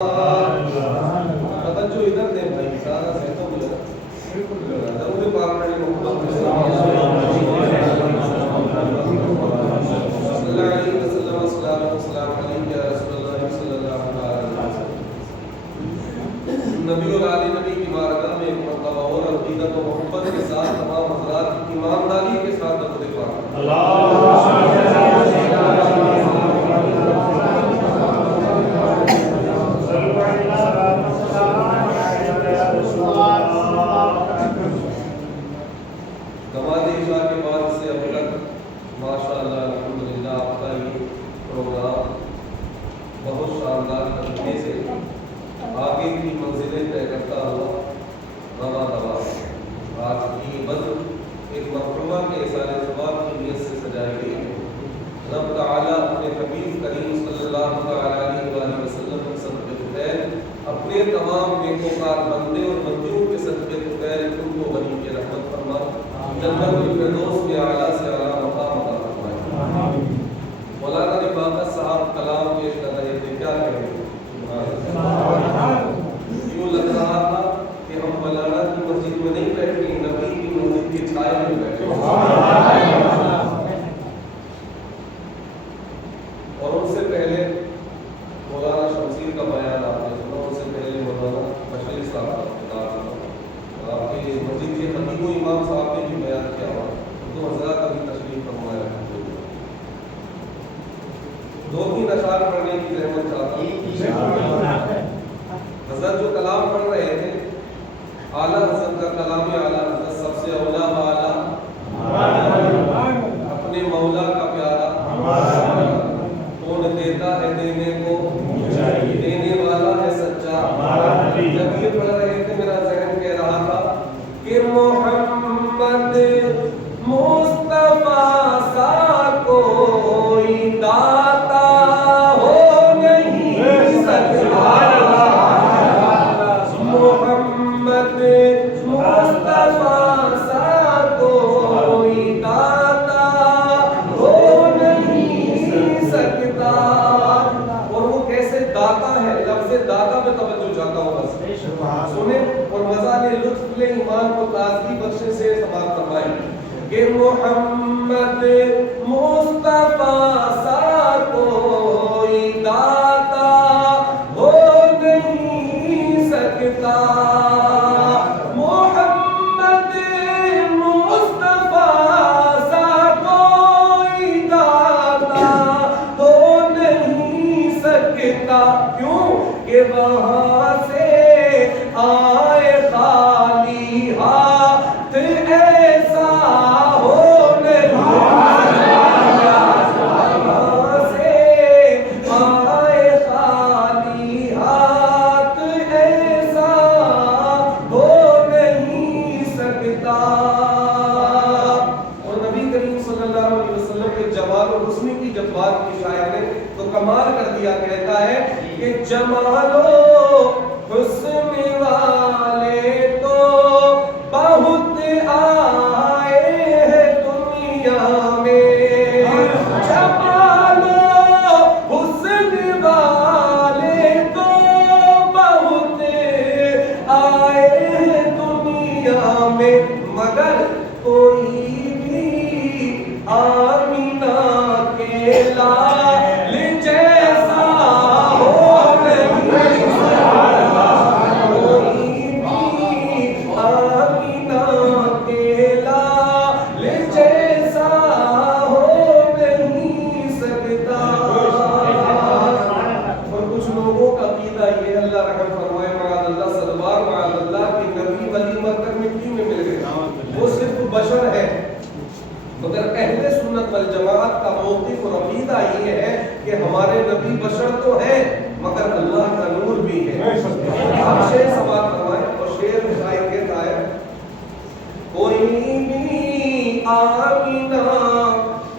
توجہ ادھر دیں بھائی، سارا سہتا ہو جائے ضرور پاک میں محمد صلی اللہ علیہ وسلم السلام علیکم یا رسول اللہ صلی اللہ علیہ وسلم۔ نبی اور عالی نبی کی بارگاہ میں ایک مرتبہ اور عقیدت و محبت کے ساتھ تمام حضرات کی ایمانداری کے ساتھ درود پاک آگے کی منزلیں طے کرتا ہوا رواں رواں آج کی بزم ایک مرحومہ کے اظہار ثواب کی نیت سے سجائی گئی ہے۔ رب تعالیٰ اپنے حبیب کریم صلی اللہ علیہ وسلم کے صدقے خیر اپنے تمام نیکوکار بندے اور بندیوں کے صدقے خیر ان کو غنی کی رحمت فرما، جنت الفردوس میں اعلیٰ سے اعلیٰ مقام عطا فرمائے۔ مولانا رفاقت صاحب کلام پیش کر رہے تھے، کیا کہیں گے؟ یوں لگ رہا تھا کہ ہم مولانا کی مسجد میں نہیں بیٹھے، نبی کی مسجد کی چھائے میں بیٹھے، اور ان سے پہلے مولانا شمسیر کا بیان آپ نے سنا، ان سے پہلے مولانا بشیر صاحب کا خطاب سنا، آپ کے مسجد کے خطیب و امام صاحب نے بھی بیان کیا ہوا، تو حضرات ابھی تشریف فرمایا۔ دو تین اشعار پڑھنے کی رحمت چاہتا ہوں۔ حضرت جو کلام پڑھ رہے تھے، اعلیٰ حضرت کا کلام اعلیٰ حضرت سب سے اولا والا اپنے مولا کا پیارا، کون دیتا ہے دینے کو، دینے والا ہے سچا۔ جب یہ پڑھ رہے تھے میرا ذہن کہہ رہا تھا کہ محمد مصطفیٰ سا کوئی داتا ہو نہیں سکتا، محمد مصطفیٰ سا کوئی داتا ہو نہیں سکتا۔ اور وہ کیسے داتا ہے، لفظ داتا میں توجہ چاہتا ہوں، بس سنیں اور مزہ لے، لطف لے، ایمان کو تازگی بخشے سے سماعت فرمائیں کہ محمد مصطفیٰ سا کوئی داتا ہو نہیں سکتا، محمد مصطفیٰ سا کوئی داتا ہو نہیں سکتا، کیوں کہ وہاں سے آئے خالی ہاتھ ایسا ہو نہیں سکتا، وہاں سے آئے خالی ہاتھ ایسا ہو نہیں سکتا۔ اور نبی کریم صلی اللہ علیہ وسلم کے جمال و حسن کی جب بات کی شاعر نے تو کمال کر دیا، کہتا ہے کہ جمال و حسن والے تو بہت آئے ہیں دنیا میں، جمال و حسن والے تو بہت آئے ہیں دنیا میں، مگر کوئی بھی آمینہ کے لال جیسا ہو نہیں سکتا، کوئی بھی آمینہ کے لال جیسا ہو نہیں سکتا۔ اور کچھ لوگوں کا عقیدہ یہ، اللہ رحم فرمائے معاذ اللہ صلوات معاذ اللہ، کہ نبی ولی مرکز مٹی میں مل گئے، وہ صرف بشر ہے، مگر اہل سنت والجماعت کا موقف اور عقیدہ یہ ہے کہ ہمارے نبی بشر تو ہیں مگر اللہ کا نور بھی ہے۔ آپ شعر سماعت فرمائیں، اور شعر میں شاعر کہتا ہے کوئی بھی آمینہ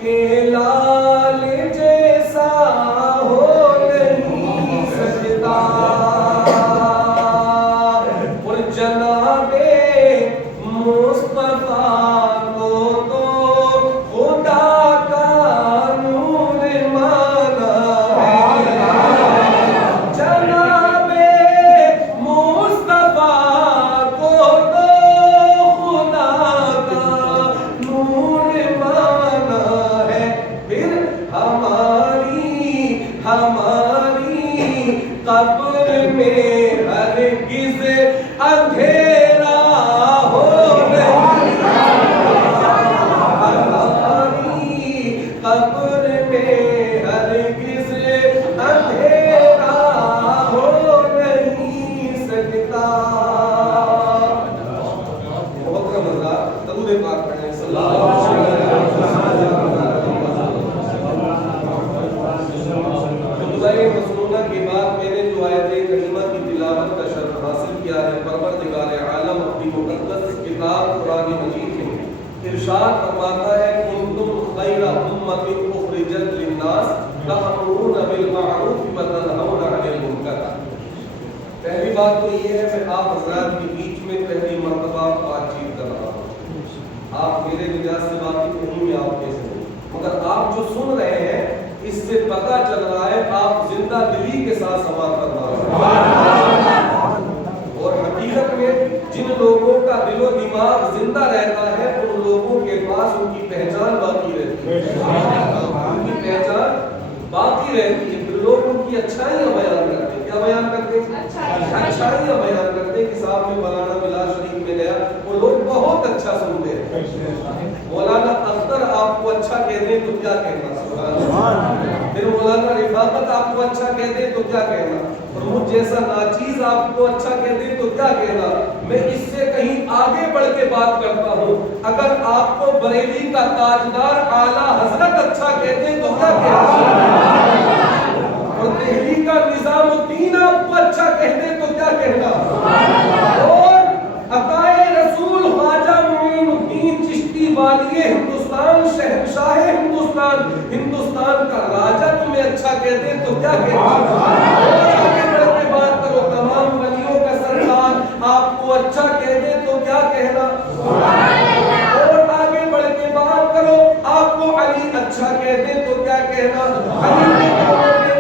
کے لال جیسا ہو نہیں سکتا، اور جناب مصطفیٰ کو تو خدا کا نور مانا ہے، قبر میں ہرگز اندھیرا ہو نہیں، قبر میں ہرگز اندھیرا ہو نہیں سکتا۔ محترم حضرات، درود پاک پڑھیں صلی اللہ علیہ وسلم۔ مسنونہ کے بعد میں نے جو آیت کریمہ کی تلاوت کا شرف حاصل کیا ہے، پروردگار عالم اپنی مقدس کتاب قرآن مجید میں ارشاد فرماتا ہے کنتم خیر امۃ اخرجت للناس تأمرون بالمعروف وتنہون عن المنکر۔ پہلی بات تو یہ ہے کہ آپ حضرات کے بیچ میں پہلی مرتبہ بات چیت کر رہا ہوں، آپ میرے مزاج سے واقف نہیں، میں آپ کیسے ہوں، مگر آپ جو سن رہے ہیں اس سے پتہ چل رہا ہے آپ زندہ دلی کے ساتھ سماعت فرما رہے ہیں، اور حقیقت میں جن لوگوں کا دل و دماغ زندہ رہتا ہے ان لوگوں کے پاس ان کی پہچان باقی رہتی ہے، ان کی پہچان باقی رہتی ہے۔ پھر لوگ ان کی اچھائیاں بیان کرتے ہیں، کیا بیان کرتے ہیں؟ اچھائیاں بیان کرتے ہیں کہ صاحب میں مولانا ملا شریف میں گیا، وہ لوگ بہت اچھا سنتے ہیں۔ مولانا اختر آپ کو اچھا کہہ دیں تو کیا کہنا، پھر مولانا رفاقت آپ کو اچھا کہہ دیں تو کیا کہنا، اور مجھ جیسا ناچیز آپ کو اچھا کہہ دیں تو کیا کہنا۔ میں اس سے کہیں آگے بڑھ کے بات کرتا ہوں، اگر آپ کو بریلی کا تاجدار اعلیٰ حضرت اچھا کہہ دیں تو کیا کہنا، اور دہلی کا نظام الدین آپ کو اچھا کہہ دیں تو کیا کہنا، اور عطائے رسول خواجہ معین الدین چشتی والی ہندوستان شہنشاہ ہندوستان کا راجہ تمہیں اچھا کہہ دے تو کیا کہنا، آگے بڑھ کے بات کرو، تمام ولیوں کا سردار آپ کو اچھا کہہ دے تو کیا کہنا، اور آگے بڑھ کے بات کرو آپ کو علی اچھا کہہ دے تو کیا کہنا، علی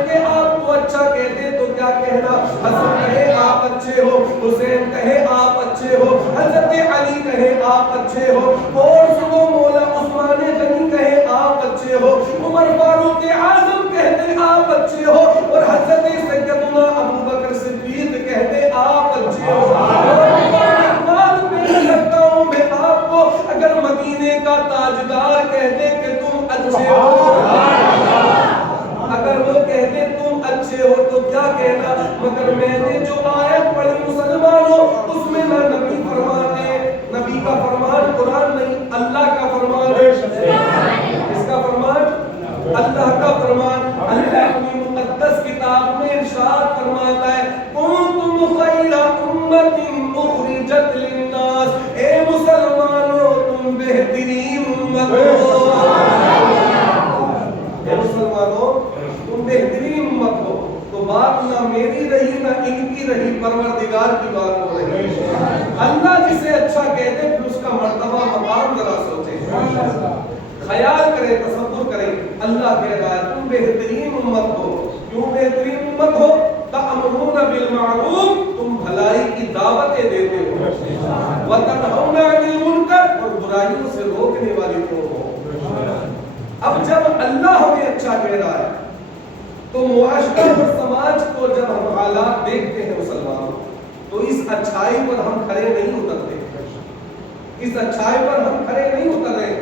کے آپ کو اچھا کہہ دے تو کیا کہنا، حسن کہے آپ اچھے ہو، حسین کہے آپ اچھے ہو، حضرت علی کہے آپ اچھے ہو، اور سنو مولا عثمان غنی کہے آپ اچھے ہو، عمر فاروق اعظم کہتے آپ اچھے ہو، اور حضرت سیدنا ابوبکر صدیق کہتے آپ اچھے ہو، اور پیش کرتا ہوں میں آپ کو، اگر مدینے کا تاجدار کہتے کہ تم اچھے ہو، اگر وہ کہتے تم اچھے ہو تو کیا کہنا، مگر میں نے جو آیت پڑھی مسلمانوں اس میں نہ نبی فرماتے، نبی کا فرمان قرآن نہیں اللہ کا فرمان ہے، اس کا فرمان اللہ کا فرمان، اللہ اپنی مقدس کتاب میں ارشاد فرماتا ہے کنتم خیر امۃ اخرجت للناس، اے مسلمانوں تم بہترین امت ہو، اے مسلمانوں تم بہترین امت ہو۔ تو بات نہ میری رہی نہ ان کی رہی، پروردگار کی بات ہو رہی ہے۔ اللہ جسے اچھا کہتے پھر اس کا مرتبہ مقام ذرا سوچے، خیال کریں، تصور کریں، اللہ کہہ رہا ہے تم بہترین امت ہو۔ کیوں بہترین امت ہو؟ تأمرون بالمعروف، تم بھلائی کی دعوتیں دیتے ہو، وتنہون عن المنکر، اور برائیوں سے روکنے والی تم ہو۔ اب جب اللہ ہمیں اچھا کہہ رہا ہے تو معاشرہ اور سماج کو جب ہم حالات دیکھتے ہیں مسلمانوں، تو اس اچھائی پر ہم کھڑے نہیں اترتے، اس اچھائی پر ہم کھڑے نہیں اتر رہے۔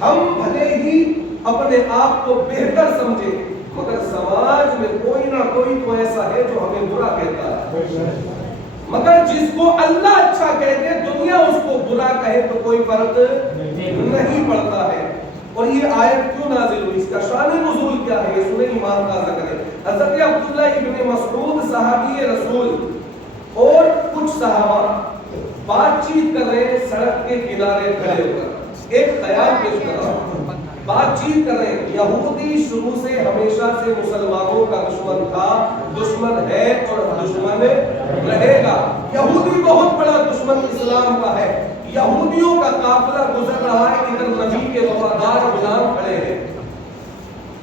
ہم بھلے ہی اپنے آپ کو بہتر سمجھیں، مگر سماج میں کوئی نہ کوئی تو ایسا ہے جو ہمیں برا کہتا ہے، مگر جس کو اللہ اچھا کہتے دنیا اس کو برا کہے تو کوئی فرق نہیں پڑتا ہے۔ اور یہ آیت کیوں نازل ہوئی، اس کا شان نزول کیا ہے، یہ سنیں ایمان تازہ کریں۔ حضرت عبداللہ ابن مسعود صحابی رسول اور کچھ صحابہ بات چیت کر رہے ہیں سڑک کے کنارے کھڑے ہو کر، ایک خیال پیش کر رہا ہوں، بات چیت کر رہے ہیں۔ یہودی شروع سے ہمیشہ سے مسلمانوں کا دشمن تھا، دشمن ہے اور دشمن رہے گا۔ یہودی بہت بڑا دشمن اسلام کا ہے۔ یہودیوں کا قافلہ گزر رہا ہے، ادھر نبی کے وفادار غلام کھڑے ہیں،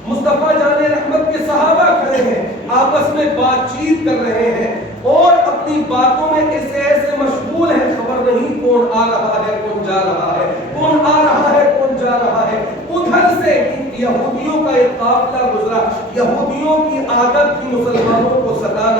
مصطفیٰ جان رحمت کے صحابہ کھڑے ہیں، آپس میں بات چیت کر رہے ہیں اور اپنی باتوں میں ایسے مشغول ہیں، خبر نہیں کون آ رہا ہے کون جا رہا ہے، کون آ رہا ہے کون جا رہا ہے۔ ادھر سے یہودیوں کا ایک قافلہ گزرا۔ یہودیوں کی عادت تھی مسلمانوں کو ستا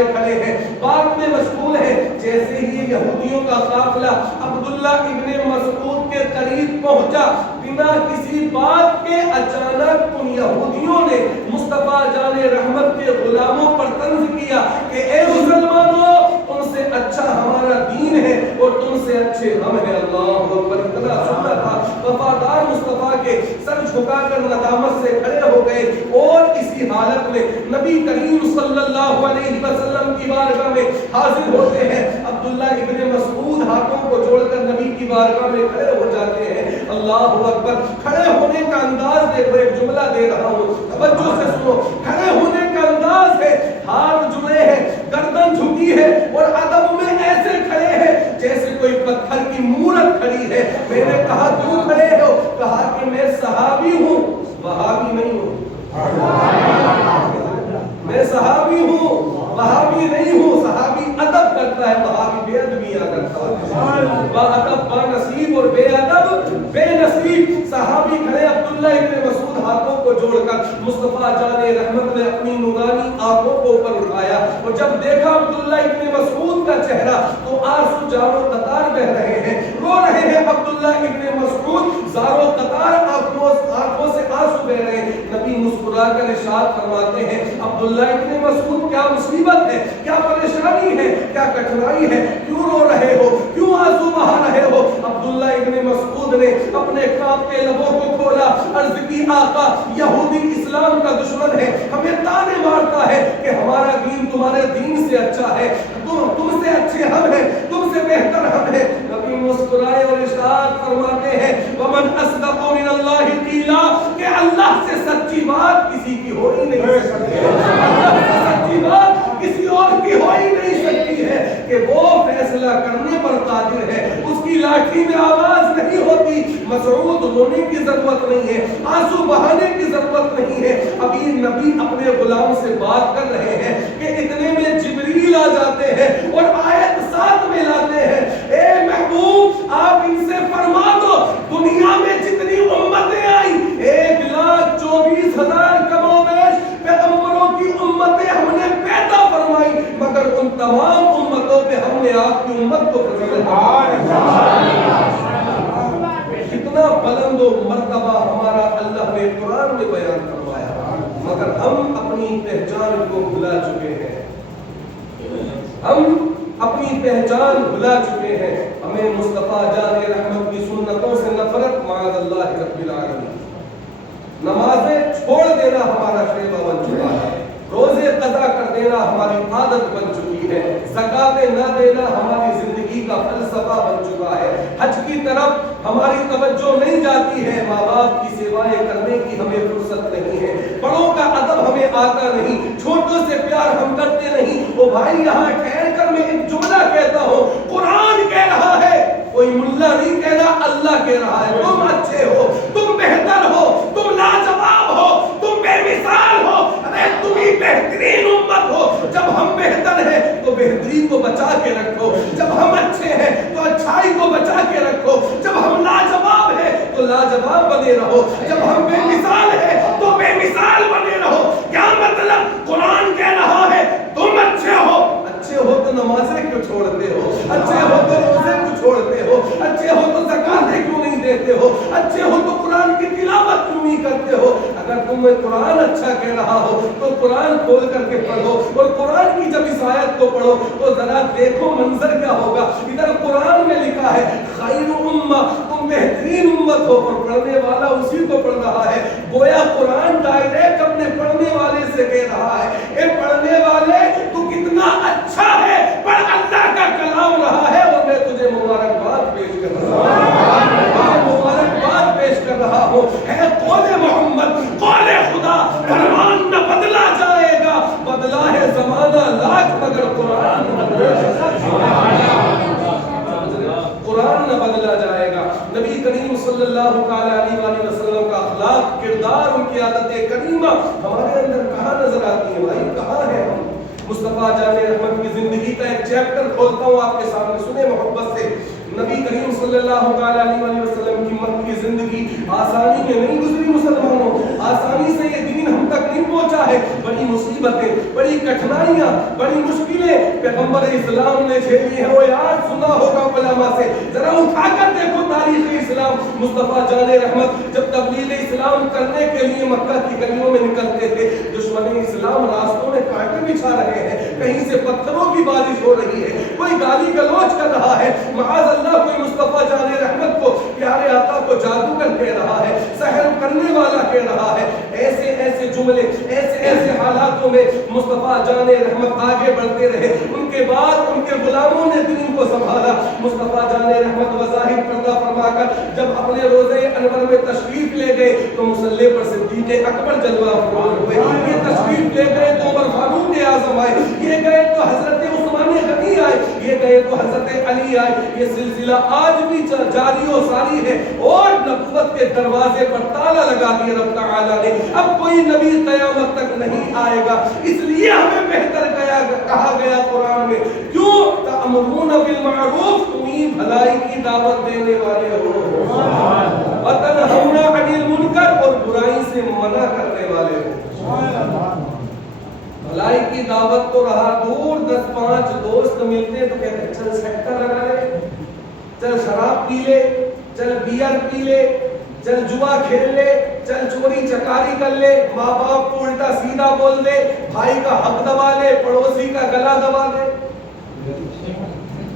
کنارے کھڑے ہیں، بات میں مشغول ہیں۔ جیسے ہی یہودیوں کا قافلہ عبداللہ ابن مسعود کے قریب پہنچا، بنا کسی بات کے اچانک ان یہودیوں نے مصطفیٰ جان رحمت کے غلاموں پر طنز کیا کہ اے مسلمانوں، تم سے اچھا ہمارا دین ہے اور تم سے اچھے ہم ہیں۔ اللہ اکبر! اتنا سننا تھا، وفادار مصطفیٰ کے سر جھکا کر ندامت سے کھڑے ہو گئے، اور اسی حالت میں نبی کریم صلی اللہ علیہ وسلم کی بارگاہ میں حاضر ہوتے ہیں۔ عبداللہ ابن مسعود ہاتھوں کو جوڑ کر نبی کی بارگاہ میں کھڑے ہو جاتے ہیں۔ اللہ اکبر! کھڑے ہونے کا انداز دیکھو، ایک جملہ دے رہا ہوں، توجہ سے سنو۔ کھڑے ہونے کا انداز ہے، ہاتھ جڑے ہیں، گردن جھکی ہے، اور ادب میں ایسے کھڑے ہیں جیسے کوئی پتھر کی مورت کھڑی ہے۔ میں نے کہا کیوں کھڑے ہو؟ کہا کہ میں صحابی ہوں، وہابی نہیں ہوں۔ میں صحابی ہوں، وہابی نہیں ہوں۔ صحابی ادب کرتا ہے، وہابی بے ادبیاں کرتا ہے۔ با ادب با نصیب اور بے ادب بے نصیب۔ صحابی کھڑے، عبداللہ ابن مسعود ہاتھوں کو جوڑ کر مصطفیٰ جان رحمت نے اپنی نورانی آنکھوں کو اوپر اٹھایا، اور جب دیکھا عبداللہ ابن مسعود کا چہرہ تو آنسو جاروں قطار بہ رہے ہیں، رو رہے ہیں۔ عبداللہ ابن مسعود زاروں قطار آنکھوں سے آنسو بہ رہے ہیں۔ نبی مسکرا کر ارشاد فرماتے ہیں، عبداللہ ابن مسعود کیا مصیبت ہے، کیا پریشانی ہے، کیا کٹھنائی ہے، کیوں رو رہے ہو، کیوں آنسو بہا رہے ہو؟ عبداللہ ابن مسعود نے اپنے کانپتے لبوں کو کھولا، عرض کی آقا یہودی اسلام کا دشمن ہے، ہمیں تانے مارتا ہے کہ ہمارا دین تمہارے دین سے اچھا ہے، تم سے اچھے ہم ہیں، تم سے بہتر ہم ہیں۔ نبی مسکرائے اور ارشاد فرماتے ہیں، ومن اصدق من اللہ قیلا، کہ اللہ سے سچی بات کسی کی ہو ہی نہیں سکتی ہے، اللہ سے سچی بات کسی اور کی ہو ہی نہیں سکتی ہے، کہ وہ فیصلہ کرنے پر قادر ہے، اس کی لاٹھی میں آواز نہیں ہوتی۔ مسعود رونے کی ضرورت نہیں ہے، آنسو بہانے کی ضرورت نہیں ہے۔ ابھی نبی اپنے غلام سے بات کر رہے ہیں کہ اتنے میں جبریل آ جاتے ہیں اور آیت ساتھ میں لاتے ہیں، اے محبوب آپ ان سے فرما دو، دنیا میں جتنی امتیں آئی 1,24,000 کم و بیش پیغمبروں کی امتیں ہم نے پیدا فرمائی، مگر ان تمام امتوں پہ ہم نے آپ کی امت کو فضل کتنا بلند و مرتبہ ہمارا اللہ نے قرآن میں بیان فرمایا، مگر ہم اپنی پہچان کو بھلا چکے ہیں، ہم اپنی پہچان بھلا چکے ہیں۔ ہمیں مصطفیٰ جان رحمت کی سنتوں سے نفرت معاذ اللہ رب العالمین۔ نمازیں چھوڑ دینا ہمارا شیبہ بن چکا ہے، روزے قضا کر دینا ہماری عادت بن چکی ہے، زکاتیں نہ دینا ہماری زندگی کا فلسفہ بن چکا ہے، حج کی طرف ہماری توجہ نہیں جاتی ہے، ماں باپ کی سیوائیں کرنے کی ہمیں فرصت نہیں ہے، بڑوں کا ادب ہمیں آتا نہیں، چھوٹوں سے پیار ہم کرتے نہیں۔ او بھائی یہاں ٹھہر کر میں ایک جملہ کہتا ہوں، قرآن کہہ رہا ہے، کوئی ملا نہیں کہہ رہا، اللہ کہہ رہا ہے، تم اچھے ہو، تم بہتر ہو، تم لاجواب ہو، تم بے مثال ہو، ارے تم ہی بہترین امت ہو۔ جب ہم بہتر ہیں تو بہتری کو بچا کے رکھو، جب ہم اچھے ہیں تو اچھائی کو بچا کے رکھو، جب ہم لاجواب ہیں تو لاجواب بنے رہو، جب ہم بے مثال ہیں تو بے مثال بنے رہو۔ کیا مطلب؟ قرآن کہہ رہا ہے تم اچھے ہو، اچھے ہو تو نمازیں کیوں چھوڑتے ہو، اچھے ہو تو روزے کیوں چھوڑتے ہو، اچھے ہو تو زکاتیں کیوں نہیں دیتے ہو، اچھے ہو تو قرآن کی تلاوت کیوں نہیں کرتے ہو؟ اگر تمہیں قرآن اچھا کہہ رہا ہو تو قرآن کھول کر کے پڑھو، اور قرآن کی جب اس آیت کو پڑھو تو ذرا دیکھو منظر کیا ہوگا۔ ادھر قرآن میں لکھا ہے خیر امہ، تم بہترین امت ہو، اور پڑھنے والا اسی کو پڑھ رہا ہے۔ گویا قرآن ڈائریکٹ اپنے پڑھنے والے سے کہہ رہا ہے، اے پڑھنے والے تو کتنا اچھا ہے، پر اللہ کا کلام رہا ہے اور میں تجھے مبارکباد پیش کر رہا ہوں، مبارکباد پیش کر رہا ہوں۔ ہے قول محمد، قول خدا، فرمان نہ بدلا جائے گا، بدلا ہے زمانہ لاکھ مگر قرآن نہ بدلا جائے گا۔ نبی کریم صلی اللہ علیہ وآلہ وسلم کا اخلاق، کردار، ان کی عادت کریمہ ہمارے اندر کہاں نظر آتی ہے بھائی؟ کہاں ہے ہم؟ مصطفیٰ جان رحمت کی زندگی کا ایک چیپٹر کھولتا ہوں آپ کے سامنے، سنیں محبت سے۔ नबी करीम सल्लल्लाहु अलैहि वसल्लम की मक्की जिंदगी आसानी में नहीं गुजरी मुसलमानों, आसानी से ये दीन हम तक नहीं पहुंचा है। बड़ी मुसीबतें, बड़ी कठिनाइयां, बड़ी मुश्किलें पैगंबर इस्लाम ने झेली है। वो यार सुना होगा उलमा से, जरा उठाकर देखो तारीख इस्लाम। मुस्तफा जाने रहमत जब तबलीग इस्लाम करने के लिए मक्का की गलियों में निकलते थे, दुश्मन इस्लाम रास्तों में कांटे बिछा रहे हैं, कहीं से पत्थरों की बारिश हो रही है, कोई गाली गलौज कर रहा है, माज़ अल्लाह कोई मुस्तफा जाने रहमत को, प्यारे आका को जादूगर कह रहा है, सहर करने वाला कह रहा है। ऐसे ऐसे जुमले, ऐसे ऐसे हालातों में मुस्तफा जाने रहमत आगे बढ़ते रहे। उनके बाद उनके गुलामों ने दीन को संभाला। मुस्तफा जाने रहमत वज़ाहिर पर्दा फरमाकर जब अपने रोज़े अनवर में तशरीफ ले गए तो मुसल्ले पर सिद्दीक़ अकबर जलवा फरोज हुए। ये तशरीफ ले गए तो उमर फारूक आज़म आए, ये गए तो हजरत उस्मान गनी आए, ये गए तो हजरत अली आए। ये सिलसिला आज भी जारी और सारी है और नबूवत के दरवाजे पर ताला लगा दिया रब तआला ने। अब कोई नबी क़यामत तक नहीं आएगा, इसलिए हमें बेहतर कहा गया कुरान में, क्यों तअमुरून बिल मारूफ, तुम ही भलाई की दावत देने वाले हो, व तनहौना अनिल मुनकर, और बुराई से मना करने वाले हो। भलाई की दावत तो रहा दूर, 10-5 दोस्त मिलते तो कहते चल सट्टा लगा ले, चल शराब पी ले, चल बियर पी ले, चल जुआ खेल ले, चल चोरी चकारी कर ले, माँ बाप को उल्टा सीधा बोल दे, भाई का हक दबा ले, पड़ोसी का गला दबा दे,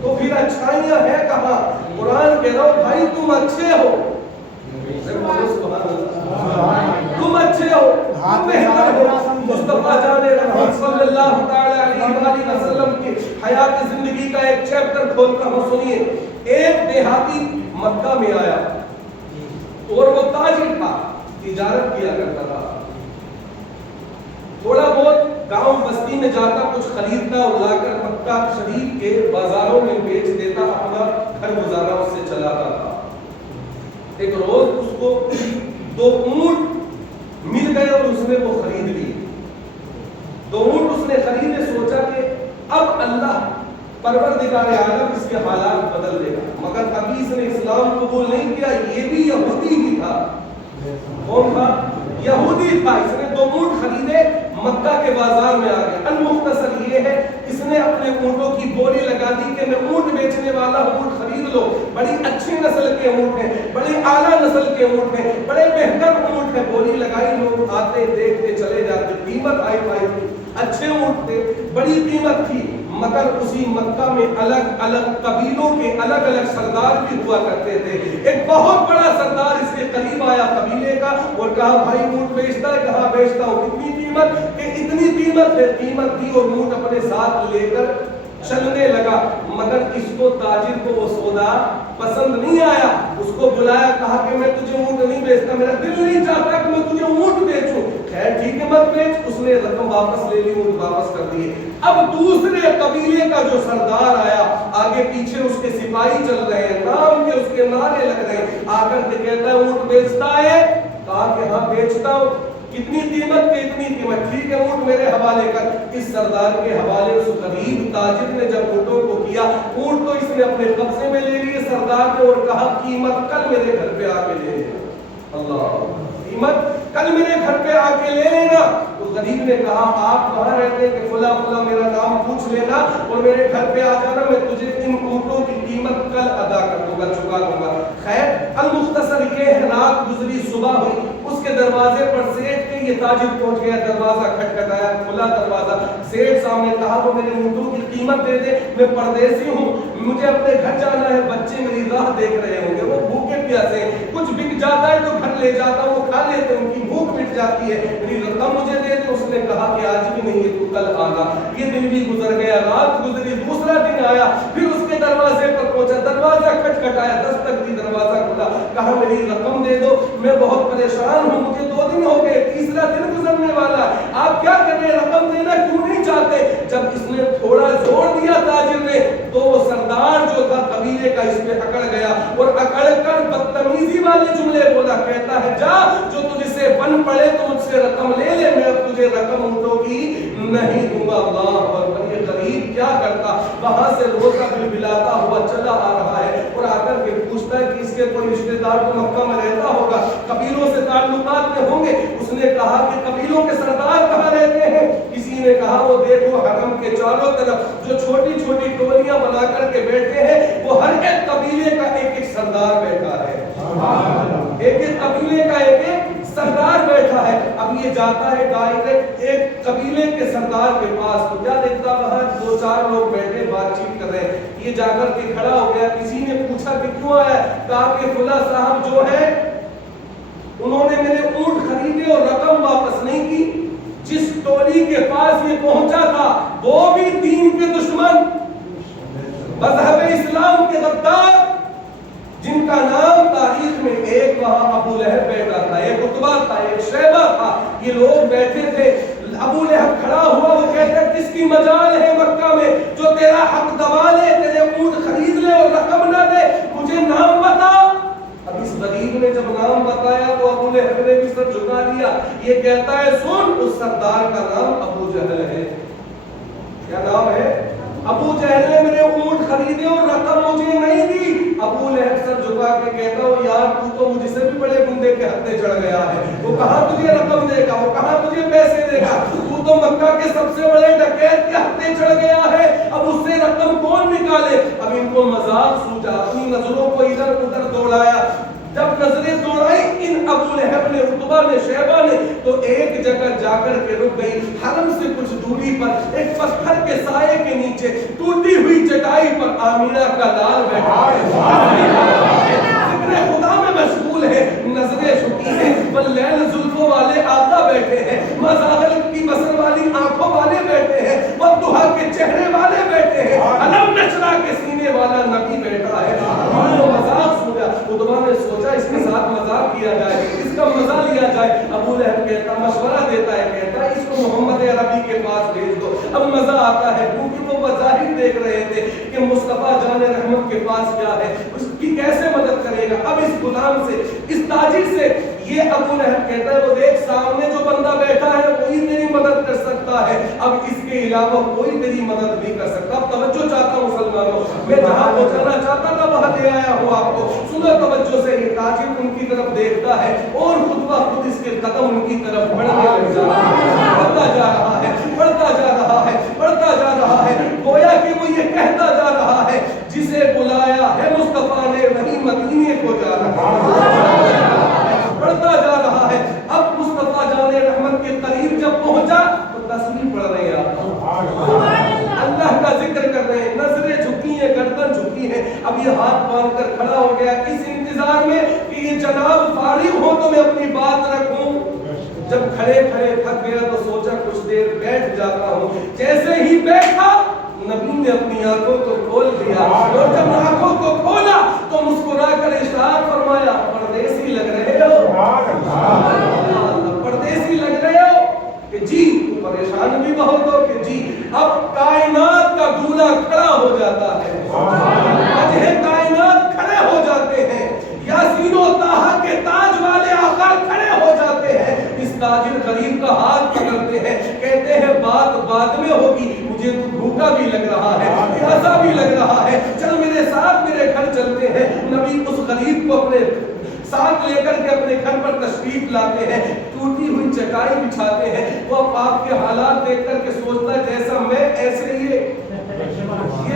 तो फिर अच्छाइयां है कहाँ? कुरान कह रहा हो भाई तुम अच्छे हो, तुम अच्छे हो, तुम बेहतर हो। मुस्तफा जाने रहमत सल्लल्लाहु अलैहि वसल्लम की हयात जिंदगी का एक चैप्टर खोलता हूँ, सुनिए। एक देहाती मक्का में आया और वो ताजिर था, तिजारत किया करता था, थोड़ा बहुत गांव बस्ती में जाता, कुछ खरीदता और लाकर मक्का शरीफ के बाजारों में बेच देता, अपना घर गुजारा उससे चलाता था। एक रोज उसको 2 ऊंट मिल गए और उसने वो खरीद लिए। 2 ऊंट उसने खरीदे, सोचा कि अब अल्लाह परवरदिगार आलम इसके हालात बदल देगा, मगर अभी इसने इस्लाम कबूल नहीं किया। ये भी यहूदी ही था। कौन था? यहूदी था। इसने 2 ऊंट खरीदे, मक्का के बाजार में आ गए। अल-मुख्तसर ये है, इसने अपने ऊंटों की बोली लगा दी कि मैं ऊंट बेचने वाला हूं, ऊंट खरीद लो। बड़ी अच्छी नस्ल के ऊंट हैं, बड़े आला नस्ल के ऊंट हैं, बड़े बेहतर ऊंट हैं। बोली लगाई, लोग आते देखते चले जाते। कीमत हाई फाई थी, अच्छे ऊंट थे, बड़ी कीमत थी। मगर उसी मक्का में अलग अलग कबीलों के अलग अलग सरदार भी हुआ करते थे। एक बहुत बड़ा सरदार इसके करीब आया कबीले का और कहा भाई ऊंट बेचता है? कहा बेचता हूँ। कितनी कीमत? कि इतनी कीमत है। कीमत दी और ऊंट अपने साथ लेकर चलने लगा। मगर इसको ताजिर को वो सौदा पसंद नहीं आया। उसको बुलाया, कहा कि मैं तुझे ऊंट नहीं बेचता, मेरा दिल नहीं चाहता कि मैं तुझे ऊंट बेचूं। खैर ठीक है मत बेच। उसने रकम वापस ले ली, ऊंट वापस कर दिए। अब दूसरे कबीले का जो सरदार आया, आगे पीछे उसके सिपाही चल रहे हैं, नाम के उसके नारे लग रहे हैं, आकर के कहता है ऊंट बेचता है? कहा कि हाँ बेचता हूं। कितनी कीमत? के इतनी कीमत। ठीक है ऊंट मेरे हवाले कर। इस सरदार के हवाले उस गरीब ताजिर ने जब ऊंटों को किया, ऊंट तो इसने अपने कब्जे में ले लिए सरदार ने और कहा कीमत कल मेरे घर पे आके ले लेना। अल्लाह, कीमत कल मेरे घर पे आके ले लेना। तो गरीब ने कहा आप कहाँ रहते हैं? कि फुला फुला, मेरा नाम पूछ लेना और मेरे घर पे आ जाना, मैं तुझे इन ऊंटों की कीमत कल अदा कर दूंगा, चुका दूंगा। खैर अल-मुख्तसर ये है, रात गुजरी, सुबह हुई, उसके दरवाजे पर सेठ के ये ताजिर पहुंच गया। दरवाजा खटखटाया, खुला दरवाजा। सेठ सामने कहा वो मेरे ऊंटों की कीमत दे दे, मैं परदेसी हूँ, मुझे अपने घर जाना है, बच्चे मेरी राह देख रहे होंगे, वो भूखे प्यासे, कुछ बिक जाता है तो घर ले जाता हूँ, वो खा लेते, उनकी भूख मिट जाती है, मेरी रकम मुझे दे दे। उसने कहा कि आज भी नहीं है, तू कल आना। ये दिन भी गुजर गया, रात गुजरी, दूसरा दिन आया, फिर उसके दरवाजे पर पहुंचा, दरवाजा खटखटाया, दस्तक दी, दरवाजा खुला। कहा मेरी रकम दे दो, मैं बहुत परेशान हूँ, मुझे 2 दिन हो गए, तीसरा दिन गुजरने वाला, आप क्या कर रहे हैं? रकम देना क्यों नहीं चाहते? जब इसने थोड़ा जोर दिया ताजिर ने, तो वो सरदार जो था कबीले का इस पे अकड़ गया और अकड़ कर बदतमीजी वाले जुमले बोला। कहता है जा, जो तुझसे बन पड़े तो मुझसे रकम ले ले, मैं अब तुझे रकम ऊंटों की नहीं दूंगा। अल्लाह अकबर। ये गरीब क्या करता, वहां से रोता बिलबिलाता हुआ चला आ रहा है और पूछता है कि इसके कोई रिश्तेदार तो मक्का में रहता होगा, कबीलों से ताल्लुकात में होंगे। उसने कहा कि कबीलों के सरदार कहाँ रहते हैं? किसी ने कहा वो देखो हरम के चारों तरफ जो छोटी छोटी टोलियां बना करके बैठे हैं, वो हर एक कबीले का एक एक सरदार बैठा है, एक एक कबीले का एक एक सरदार बैठा है। अब ये जाता है डायरेक्ट एक कबीले के सरदार के पास, तो क्या देखता वहां दो चार लोग बैठे बातचीत कर रहे हैं। ये जाकर के खड़ा हो गया, किसी ने पूछा कि क्यों आया? कहा कि फुला साहब जो है उन्होंने मेरे ऊंट खरीदे और रकम वापस नहीं की। जिस टोली के पास ये पहुंचा था वो भी दीन के दुश्मन, मजहब इस्लाम के गद्दार, जिनका नाम तारीख में एक वहां अबू लहब बैठा था, एक उतबा था, एक शैबा था। ये लोग बैठे थे। अबू लहब खड़ा हुआ, वो कहता किसकी मजाल है मक्का में जो तेरा हक दबा ले, तेरे ऊंट खरीद ले और रकम ना दे, मुझे नाम बता। अब इस गरीब ने जब नाम बताया तो अबू लहब ने भी सर झुका दिया। ये कहता है सुन, उस सरदार का नाम अबू जहल है। क्या नाम है? अबू जहल ने मेरे ऊंट खरीदे और रकम मुझे नहीं दी। अबू लहब सर झुका के कहता हो यार तू तो मुझसे भी बड़े गुंडे के हत्थे चढ़ गया है। वो कहाँ तुझे रकम देगा, वो कहाँ तुझे पैसे देगा? तू तो मक्का के सबसे बड़े डकैत के हत्थे चढ़ गया है, अब उससे रकम कौन निकाले? अब इनको मजाक सूझा, अपनी नजरों को इधर उधर दौड़ाया। जब नजरें दौड़ाई इन अबू लहब ने, उतबा ने, शैबा ने, तो एक जगह जाकर के रुक गई। हरम से कुछ दूरी पर एक पत्थर के साये के नीचे टूटी हुई चटाई पर आमीना का लाल बैठा है, जिक्र खुदा में मशगूल है, नजरें झुकी हैं। वल्लैल जुल्फों वाले आका बैठे हैं, मज़ाहर की बसर वाली आंखों वाले बैठे हैं, वद्दुहा के चेहरे वाले बैठे हैं, अलम नशरा के सीने वाला नबी बैठा है। मजाक सूझा, उतबा ने सोचा इसके साथ मजाक किया जाए, इसका मजा लिया जाए। अबू लहब कहता, मशवरा देता है, कहता है इसको मोहम्मद अरबी के पास भेज दो। अब मजा आता है क्योंकि वो बज़ाहिर देख रहे थे कि मुस्तफा जान रहमत के पास क्या है, उसकी कैसे मदद करेगा। अब इस गुलाम से, इस ताजिर से, ये अबू लहब कहता है वो देख सामने जो बंदा बैठा है वही तेरी मदद कर सकता है, अब इसके अलावा कोई तेरी मदद नहीं कर सकता। अब तवज्जो चाहता हूँ मुसलमानों, मैं जहाँ पहुँचाना चाहता था वहाँ ले आया हूँ आपको। सुनो तवज्जो से, ये ताजिर उनकी तरफ देखता है और खुद ब खुद इसके कदम उनकी तरफ बढ़ने लग जाता है, बढ़ता जा रहा है, बढ़ता जा रहा है, बढ़ता जा रहा है। गोया कि वो ये कहता जा रहा है जिसे बुलाया है मुस्तफा ने वही मदीने को जा रहा है, बढ़ता जा रहा है। अब मुस्तफा जाने रहमत के करीब जब पहुंचा तो तस्बीह पढ़ रहे हैं आप, अल्लाह का जिक्र कर रहे हैं, नजरें झुकी हैं, गर्दन झुकी है। अब ये हाथ बांध कर खड़ा हो गया इस इंतजार में कि ये जनाब फारिग हो तो मैं अपनी बात रखूं। जब खड़े खड़े थक गया तो सोचा कुछ देर बैठ जाता हूं। जैसे ही बैठा नबी ने अपनी आंखों को खोल दिया और जब आंखों को खोला तो मुस्कुरा कर इरशाद फरमाया, परदेसी लग रहे हो, परदेसी लग रहे हो कि जी, परेशान भी बहुत हो कि जी। अब कायनात का दूल्हा खड़ा हो जाता है, अजहे कायनात खड़े हो जाते हैं, यासीन और ताहा के ताज वाले आका खड़े हो जाते हैं। इस ताजिर गरीब का हाथ पकड़ते हैं, कहते हैं बात बाद में होगी, मुझे तो भूखा भी लग रहा है, प्यासा भी लग रहा है, चल मेरे साथ मेरे घर चलते हैं। नबी उस गरीब को अपने साथ लेकर के अपने घर पर तशरीफ लाते हैं, टूटी हुई चटाई बिछाते हैं। वो आपके हालात देख करके सोचता है जैसा मैं ऐसे ये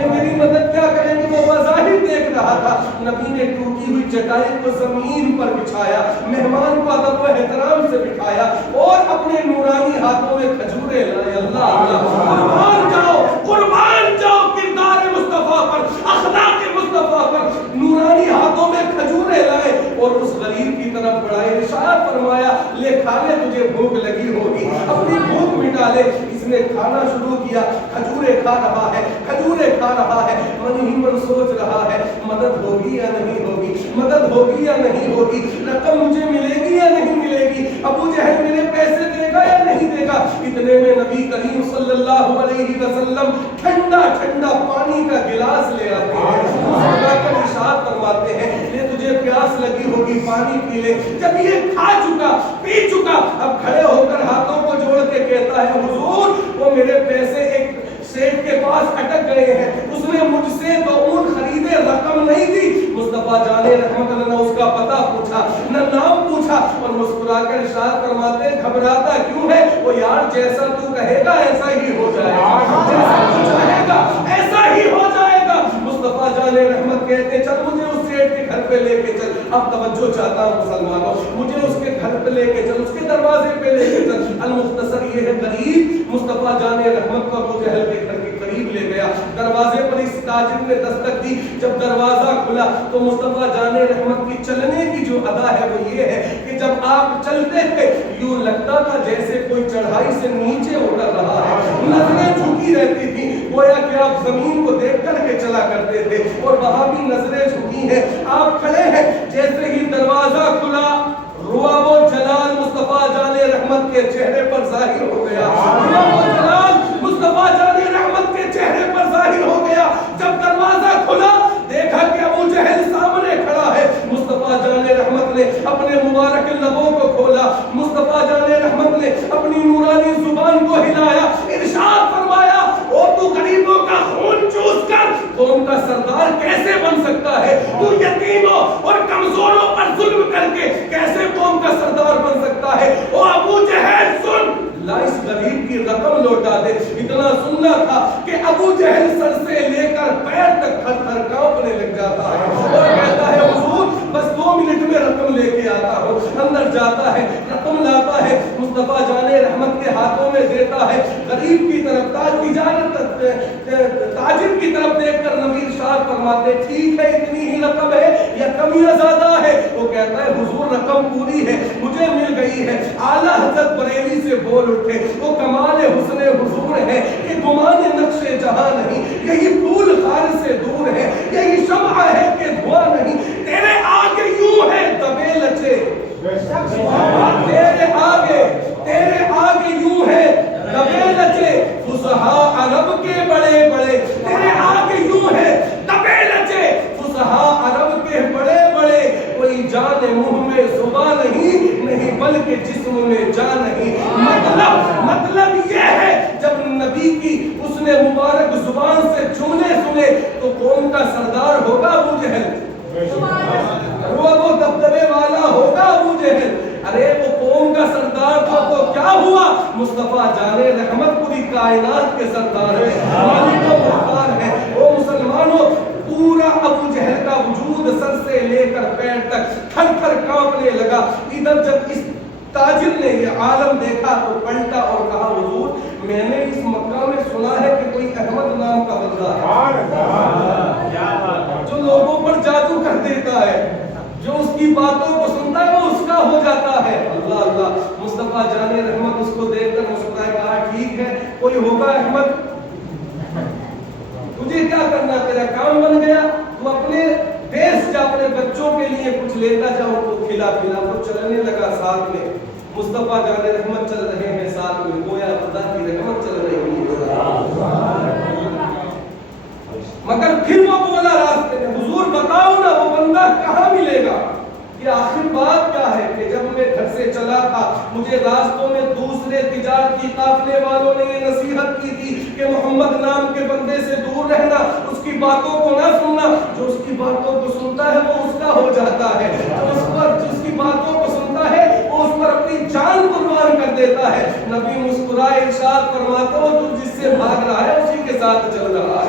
मेरी मदद क्या करेंगे। वो बज़ाहिर देख रहा था। नबी ने टूटी हुई चटाई को जमीन पर बिछाया, मेहमान को अदब व एहतराम से बिठाया और अपने नूरानी हाथों में खजूरें लाए। अल्लाह अल्लाह, कुर्बान जाओ किरदार मुस्तफा पर, अखलाक मुस्तफा पर। नूरानी हाथों में खजूरें लाए और उस गरीब की तरफ बढ़ाए, इरशाद फरमाया ले खा ले, तुझे भूख लगी होगी, अपनी भूख मिटा ले। इसने खाना शुरू किया, खजूरें खा रहा है, खजूरें खा रहा है, मन ही मन सोच रहा है मदद होगी या नहीं होगी, मदद होगी या नहीं होगी, रकम मुझे मिलेगी या नहीं मिलेगी, अबू जहल मेरे पैसे देगा या नहीं देगा। इतने में नबी करीम सल्लल्लाहु अलैहि वसल्लम ठंडा ठंडा पानी का गिलास ले आते हैं, मुस्कुराकर इरशाद फरमाते हैं ले तुझे प्यास लगी होगी, पानी पी ले। जब ये खा चुका, पी चुका, अब खड़े होकर हाथों को जोड़ के कहता है हुजूर वो मेरे पैसे एक सेठ के पास अटक गए हैं, उसने मुझसे 2 ऊंट खरीदे, रकम नहीं दी। मुस्तफा जान जाने रहमत ने न उसका पता पूछा न नाम पूछा, और मुस्कुरा कर इरशाद फरमाते घबराता क्यों है? वो यार जैसा तू कहेगा ऐसा ही हो जाएगा, जैसा तू चाहेगा ऐसा ही हो जाएगा। मुस्तफा जाने रहमत कहते चल मुझे उस सेठ के घर पे लेके चल। अब तवज्जो चाहता हूँ मुसलमानों, मुझे उसके घर पे लेके चल, उसके दरवाजे पे लेके चल। अल मुख्तसर ये है करीब मुस्तफा जाने रहमत को अबू जहल के घर के करीब ले गया। दरवाजे पर इस ताजिर ने दस्तक दी। जब दरवाजा खुला तो मुस्तफा जाने रहमत की चलने की जो अदा है वो ये है कि जब आप चलते थे यूं लगता था जैसे कोई चढ़ाई से नीचे उतर रहा है, नजरें झुकी रहती थी, गोया कि आप जमीन को देख करके चला करते थे, और वहां भी नजरें झुकी हैं। आप खड़े हैं, जैसे ही दरवाजा खुला रुआबो जलाल मुस्तफा जाने रहमत के चेहरे पर जाहिर हो गया। रुआबो जलाल मुस्तफा जाने रहमत के चेहरे पर जाहिर हो गया। जब दरवाजा खुला देखा कि अबू जहल सामने खड़ा है। मुस्तफा जाने रहमत ने अपने मुबारक लबों को खोला, मुस्तफा जाने रहमत ने अपनी नूरानी जुबान को हिलाया, इरशाद फरमाया ओ तू गरीबों का खून चूस कर कौम का सरदार कैसे बन सकता है? तू यतीमों और कमजोरों पर जुल्म करके कैसे कौम का सरदार बन सकता है? ओ अबू जहल सुन, ला इस गरीब की रकम लौटा दे। इतना सुनना था कि अबू जहल सर से लेकर पैर तक थर-थर कांपने लग जाता है और कहता है हुजूर बस 2 मिनट में रकम लेके आता हूँ। अंदर जाता है, रकम लाता है, मुस्तफा जाने रहमत के हाथों में देता है। गरीब की तरफ ताजिर की तरफ देखकर नबी इरशाद फरमाते ठीक है इतनी ही रकम है या कमियां ज्यादा है? वो कहता है हुजूर रकम पूरी है, मुझे मिल गई है। आला हज़रत बरेली से बोल उठे, वो कमाल हुस्न हुजूर है कि गुमान नक्शे जहां नहीं, यही फूल खार से दूर है, यही शम्आ है कि धुआं नहीं। तेरे आगे यूं है दबे लचे, तेरे आगे यूं है दबे लचे फुसहा अरब के बड़े बड़े। तेरे आगे यूं है दबे लचे फुसहा अरब के बड़े बड़े। कोई जान मुंह में जुबान नहीं बल्कि जिस्म में जान नहीं। मतलब ये है जब नबी की उसने मुबारक जुबान से जुमले सुने तो कौम का सरदार होगा अबू जहल, वो दबदबे वाला होगा अबू जहल। अरे वो कौम का सरदार था तो क्या हुआ? मुस्तफा जाने रहमत पूरी कायनात के सरदार है, मालिक व मुख्तार है। ओ मुसलमानों, पूरा अबू जहल का वजूद सर से लेकर पैर तक थर-थर कांपने लगा। इधर जब इस ताजिर ने ये आलम देखा तो पलटा और कहा हुजूर मैंने इस मक्का में सुना है कि कोई अहमद नाम का बंदा है जो लोगों पर जादू कर देता है, जो उसकी बातों को सुनता है वो उसका हो जाता है। अल्लाह अल्लाह। मुस्तफा जाने रहमत उसको देखकर मुस्कुराए, कहा ठीक है कोई होगा अहमद, तुझे क्या करना, तेरा काम बन गया, तू अपने देश जा, अपने बच्चों के लिए कुछ लेता जा, उनको खिला पिला। वो चलने लगा साथ में, मुस्तफा जाने रहमत चल रहे हैं साथ में, गोया खुदा की रहमत चल रही है। मगर फिर वो बोला रास्ते में हुजूर बताओ ना वो बंदा कहाँ मिलेगा? कि आखिर बात क्या है कि जब मैं घर से चला था मुझे रास्तों में दूसरे तिजारती काफले वालों ने ये नसीहत की थी कि मोहम्मद नाम के बंदे से दूर रहना, उसकी बातों को ना सुनना। जो उसकी बातों को सुनता है वो उसका हो जाता है, जिसकी बातों को सुनता है वो उस पर अपनी जान कुर्बान कर देता है। नबी मुस्कुराए, इरशाद फरमाते हो तू जिससे भाग रहा है उसी के साथ चल रहा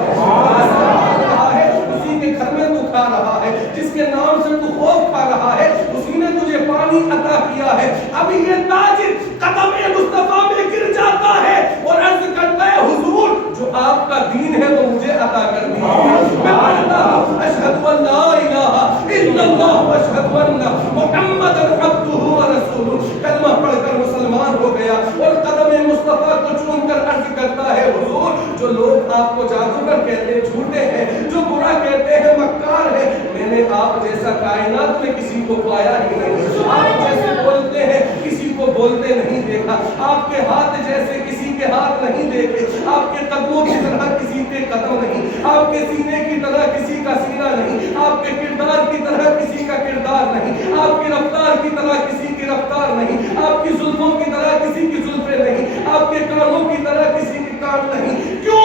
है, उसी के घर में तू खा रहा है, जिसके नाम से तू खौफ खा रहा है उसी ने तुझे पानी अता किया है। अभी ये ताजिर कदम मुस्तफा में गिर जाता है और अर्ज करता है हुजूर जो आपका दीन है वो मुझे अता कर दीजिए। मैं पढ़ता हूं अशहदु अल्ला इलाहा इल्लल्लाह व अशहदु अन्ना मुहम्मदन अब्दुहु व रसूलुहु। कलमा पढ़कर मुसलमान हो गया और कदम मुस्तफा को चूमकर अर्ज करता है हुजूर जो लोग आपको जादूगर कहते हैं झूठे हैं, जो बुरा कहते हैं मक्कार है, मैंने आप जैसा कायनात में किसी को पाया ही नहीं। आप जैसे बोलते हैं किसी को बोलते नहीं देखा, आपके हाथ जैसे किसी के हाथ नहीं देखे, आपके कदमों की तरह किसी के कदम नहीं, आपके सीने की तरह किसी का सीना नहीं, आपके किरदार की तरह किसी का किरदार नहीं, आपकी रफ्तार की तरह किसी की रफ्तार नहीं, आपकी जुल्फों की तरह किसी की जुल्फें नहीं, आपके कानों की तरह किसी के कान नहीं। क्यों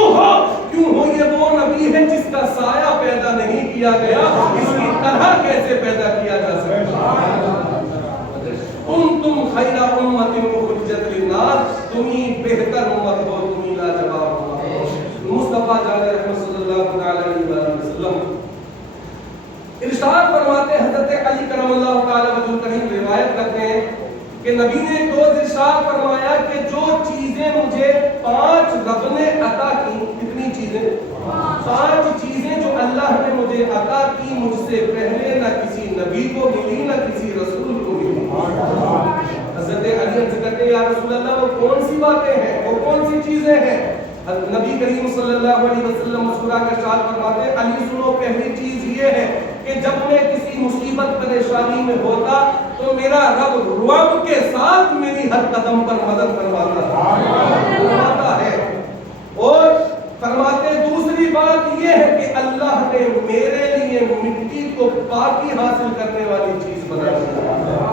हो ये वो नबी है जिसका साया पैदा नहीं किया गया, इसकी तरह कैसे पैदा किया जा सकता है। तुम खैरा उम्मतिन उखरिजत लिन्नास, तुम ही बेहतर उम्मत हो, तुम ही लाजवाब हो। मुस्तफा जाने रहमत सल्लल्लाहु अलैहि वसल्लम इरशाद फरमाते, हजरत अली करमल्लाहु तआला वजहुल करीम रिवायत करते हैं कि नबी ने एक रोज इरशाद फरमाया कि जो चीजें मुझे 5 रब ने अता की, कितनी चीजें? 5 चीजें जो अल्लाह ने मुझे अता की, मुझसे पहले न किसी नबी को मिली न किसी रसूल को मिली। हजरत अली अर्ज करते हैं, या रसूल अल्लाह वो कौन सी बातें हैं, वो कौन सी चीजें हैं? नबी करीम सल्लल्लाहु अलैहि वसल्लम मुस्कुरा कर इरशाद फरमाते हैं, अली सुनो, पहली चीज ये है कि जब मैं किसी मुसीबत परेशानी में होता तो मेरा रब रुअब के साथ मेरी हर कदम पर मदद करवाता है। और फरमाते दूसरी बात यह है कि अल्लाह ने मेरे लिए मिट्टी को पाकी हासिल करने वाली चीज बना दिया।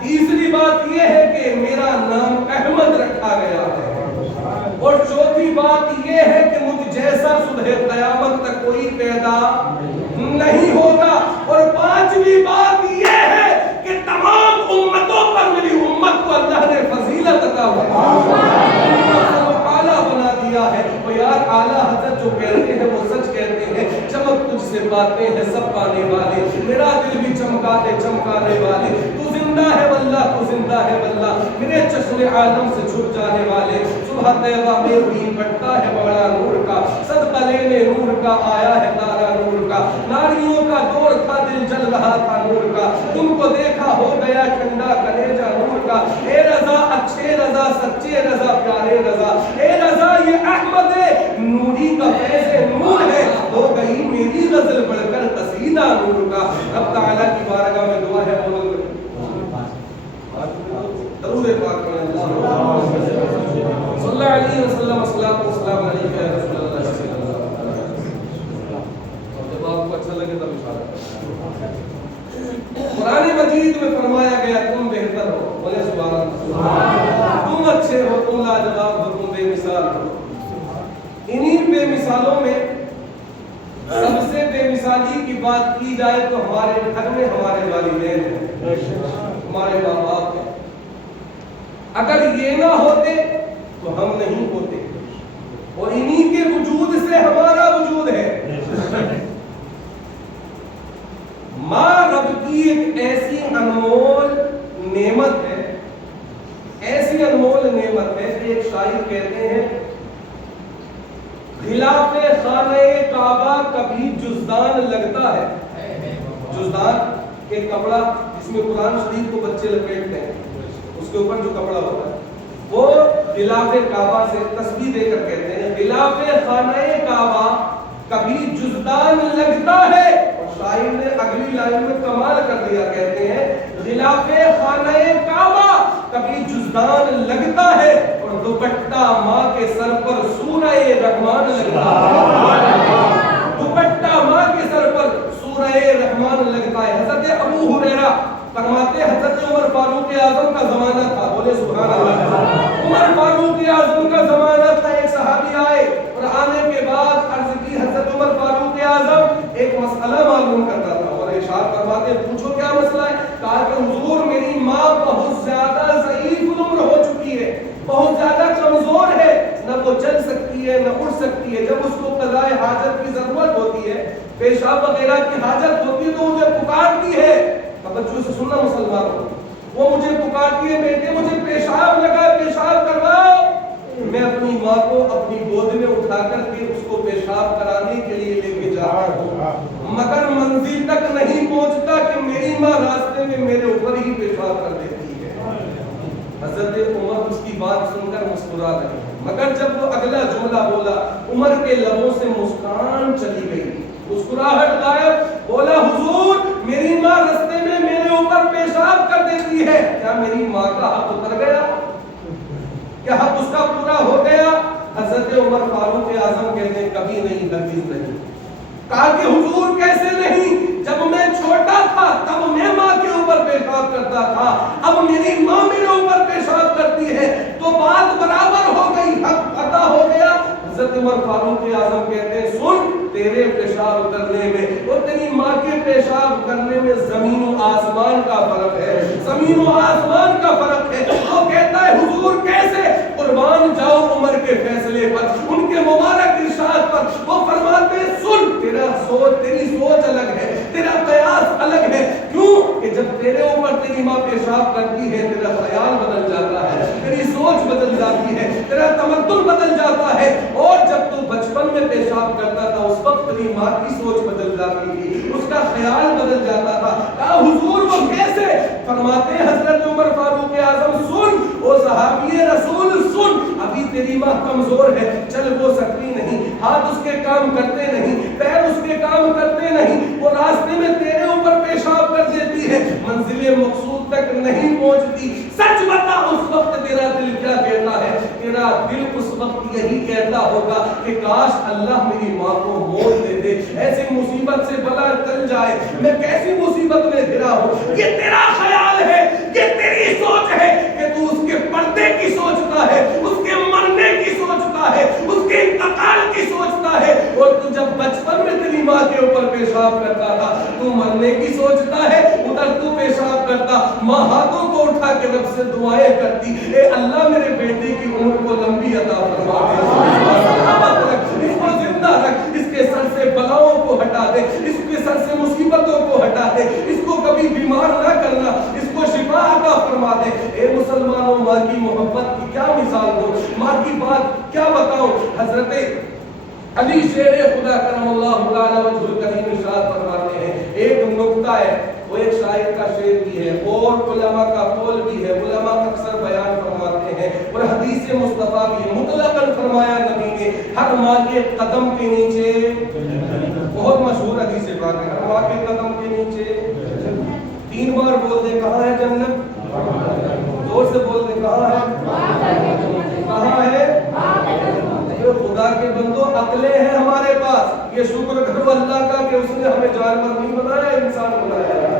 तीसरी बात यह है कि मेरा नाम अहमद रखा गया है। और चौथी बात यह है कि मुझ जैसा सुबह क़यामत तक कोई पैदा नहीं होगा। और पांचवी बात यह है कि तमाम उम्मतों पर मेरी उम्मत को अल्लाह ने फजीलत अता आला बना दिया है। तो यार आला हजरत जो कहते हैं वो सच कहते हैं, चमक तुझसे बातें हैं सब पाने वाले, मेरा दिल भी चमका दे चमकाने वाले, तू जिंदा है वल्लाह, तू जिंदा है वल्लाह, मेरे चश्मे आलम से छुप जाने वाले, सुबह तैबा में भी बढ़ता है बड़ा नूर का, सदका लेने नूर का आया है तारा नूर का, नारियों का दौर था दिल जल रहा था नूर का, तुमको देखा हो गया ठंडा कलेजा नूर का, ए रजा अच्छे रजा सच्चे रजा प्यारे रजा, ए रजा ये अहमद नूरी का फैज़े नूर है, हो गई मेरी गजल बढ़कर कसीदा नूर का। रब ताला की बारगाह में दुआ है, बोल दरूद पाक में सल्लल्लाहु अलैहि वसल्लम सल्लल्लाहु अलैहि वसल्लम। जब आपको अच्छा लगे तब इशारा। कुरान मजीद में फरमाया गया तुम बेहतर हो, बोले सुभान अल्लाह, तुम अच्छे हो, तुम लाजवाब हो, तुम बेमिसाल हो। इन्हीं बेमिसालों में सबसे बेमिसाली की बात की जाए तो हमारे घर में हमारे वालिदैन हैं, हमारे माँ बाप हैं। अगर ये ना होते तो हम नहीं होते, और इन्हीं के वजूद से हमारा वजूद है। माँ रब की एक ऐसी अनमोल नेमत है, ऐसी अनमोल नेमत है कि एक शायर कहते हैं, खिलाफे खाने काबा कभी जुज़दान लगता है। जुज़दान एक कपड़ा जिसमें कुरान शरीफ को बच्चे लपेटते हैं, उसके ऊपर जो कपड़ा होता है वो खिलाफे काबा से तस्बीह देकर कहते हैं, खिलाफे खाने काबा कभी जुज़दान लगता है। और शायर ने अगली लाइन में कमाल कर दिया, कहते हैं खिलाफे खाने काबा कभी जुज़दान लगता है, और दुपट्टा माँ के सर पर सूरह रहमान लगता है। दुपट्टा माँ के सर पर सूरह रहमान लगता है। हज़रत अबू हुरैरा फरमाते हज़रत उमर फारूक आज़म का ज़माना था, बोले सुभान अल्लाह। उमर फारूक आज़म का ज़माना था, एक सहाबी आए और आने के बाद अर्ज़ की, हज़रत उमर फारूक आज़म एक मसला मालूम करता था, और इरशाद फरमाते पूछो क्या मसला है? कहा कि हुजूर मेरी माँ बहुत ज्यादा ज़ईफ़ उम्र हो चुकी है, बहुत ज्यादा कमजोर है, न वो चल सकती है न उठ सकती है। जब उसको क़ज़ाए हाजत की जरूरत होती है, पेशाब वगैरह की हाजत होती है, तो मुझे पुकारती है। तवज्जो से सुनना मुसलमानों, वो मुझे पुकारती है, बेटे मुझे पेशाब लगा, पेशाब करवाओ। मैं अपनी माँ को अपनी गोद में उठा करके उसको पेशाब कराने के लिए लेके जाता हूँ, मगर मंजिल तक नहीं पहुँचता कि मेरी माँ रास्ते में मेरे ऊपर ही पेशाब कर देती है। हज़रत उमर उसकी बात सुनकर मुस्कुरा लगे, मगर जब वो अगला जुमला बोला, उमर के लबों से मुस्कान चली गई, मुस्कुराहट गायब। बोला हुजूर मेरी माँ रास्ते में मेरे ऊपर पेशाब कर देती है, क्या मेरी माँ का हक उतर गया? क्या हक उसका पूरा हो गया? हज़रत उमर फारूक आज़म कहते हैं कभी नहीं, हरगिज़ नहीं। कहा कि हुजूर कैसे नहीं? जब मैं छोटा था तब मैं माँ के ऊपर पेशाब करता था, अब मेरी माँ मेरे ऊपर पेशाब करती है, तो बात बराबर हो गई, हक अता हो गया। हज़रत उमर फारूक आज़म कहते हैं सुन تیرے پیشاب کرنے میں اور تیری ماں کے پیشاب کرنے میں زمین و آسمان کا فرق ہے، زمین و آسمان کا فرق ہے۔ وہ کہتا ہے حضور کیسے؟ قربان جاؤ عمر کے فیصلے پر، ان کے مبارک ارشاد پر۔ وہ فرماتے ہیں سن، تیری سوچ الگ ہے، تیرا قیاس الگ ہے۔ کیوں کہ جب تیرے اوپر تیری ماں پیشاب کرتی ہے تیرا خیال بدل جاتا ہے، تیری سوچ بدل جاتی ہے، تیرا تمدن بدل جاتا ہے۔ اور جب تو بچپن میں پیشاب کرتا تھا اس وقت تیری ماں کی سوچ بدل جاتی تھی، اس کا خیال بدل جاتا تھا۔ کہا حضور وہ کیسے؟ فرماتے ہیں حضرت عمر فاروق اعظم سن، او صحابی رسول سن، ابھی تیری ماں کمزور ہے، چل وہ سکتی نہیں، ہاتھ اس کے کام کرتے نہیں، پیر اس کے کام کرتے نہیں، وہ راستے میں تیرے اوپر پیشاب کر دیتی ہے، منزل مقصود تک نہیں پہنچتی۔ سچ بتا اس وقت تیرا دل کیا کہتا ہے؟ تیرا دل اس وقت یہی کہتا ہوگا کہ کاش اللہ میری ماں کو موت دے دے، ایسی مصیبت سے بلا ٹل جائے، میں کیسی مصیبت میں گھرا ہوں۔ یہ تیرا خیال ہے، یہ تیری سوچ ہے کہ تو اس کے پردے کی سوچتا ہے، اس کے مرنے کی سوچتا ہے، اس کے انتقال کی سوچتا ہے۔ اور تو جب بچپن میں تیری ماں کے اوپر پیشاب کرتا تھا تو مرنے کی سوچتا ہے، ادھر تو پیشاب کرتا، ماں ہاتھوں کو اٹھا کے رب سے دعائیں کرتی، اے اللہ میرے بیٹے کی عمر کو لمبی عطا فرما دے، اس کو زندہ رکھ، اس کے سر سے بلاؤں کو ہٹا دے، اس کے سر سے مصیبتوں کو ہٹا دے، اس کو کبھی بیمار نہ کرنا، اس کو شفا عطا فرما دے۔ اے مسلمانوں، ماں کی محبت کی کیا مثال دو، ماں کی بات کیا بتاؤ۔ حضرت علی شیر خدا کرم اللہ تعالی وجہ الکریم ارشاد فرماتے ہیں، ایک نکتہ ہے، وہ ایک شاعر کا شعر بھی ہے اور علماء کا قول بھی ہے، علماء اکثر بیان فرماتے ہیں اور حدیث مصطفیٰ بھی ہے، مطلقاً فرمایا نبی نے ہر ماں کے قدم کے نیچے، بہت مشہور حدیث پاک ہے، ہر ماں کے قدم کے نیچے، 3 بار بول دے کہاں ہے جنت، زور سے بول دے کہاں ہے، کہاں ہے؟ خدا کے بندو عقلیں ہیں ہمارے پاس، یہ شکر کرو اللہ کا کہ اس نے ہمیں جانور نہیں بنایا، انسان بنایا،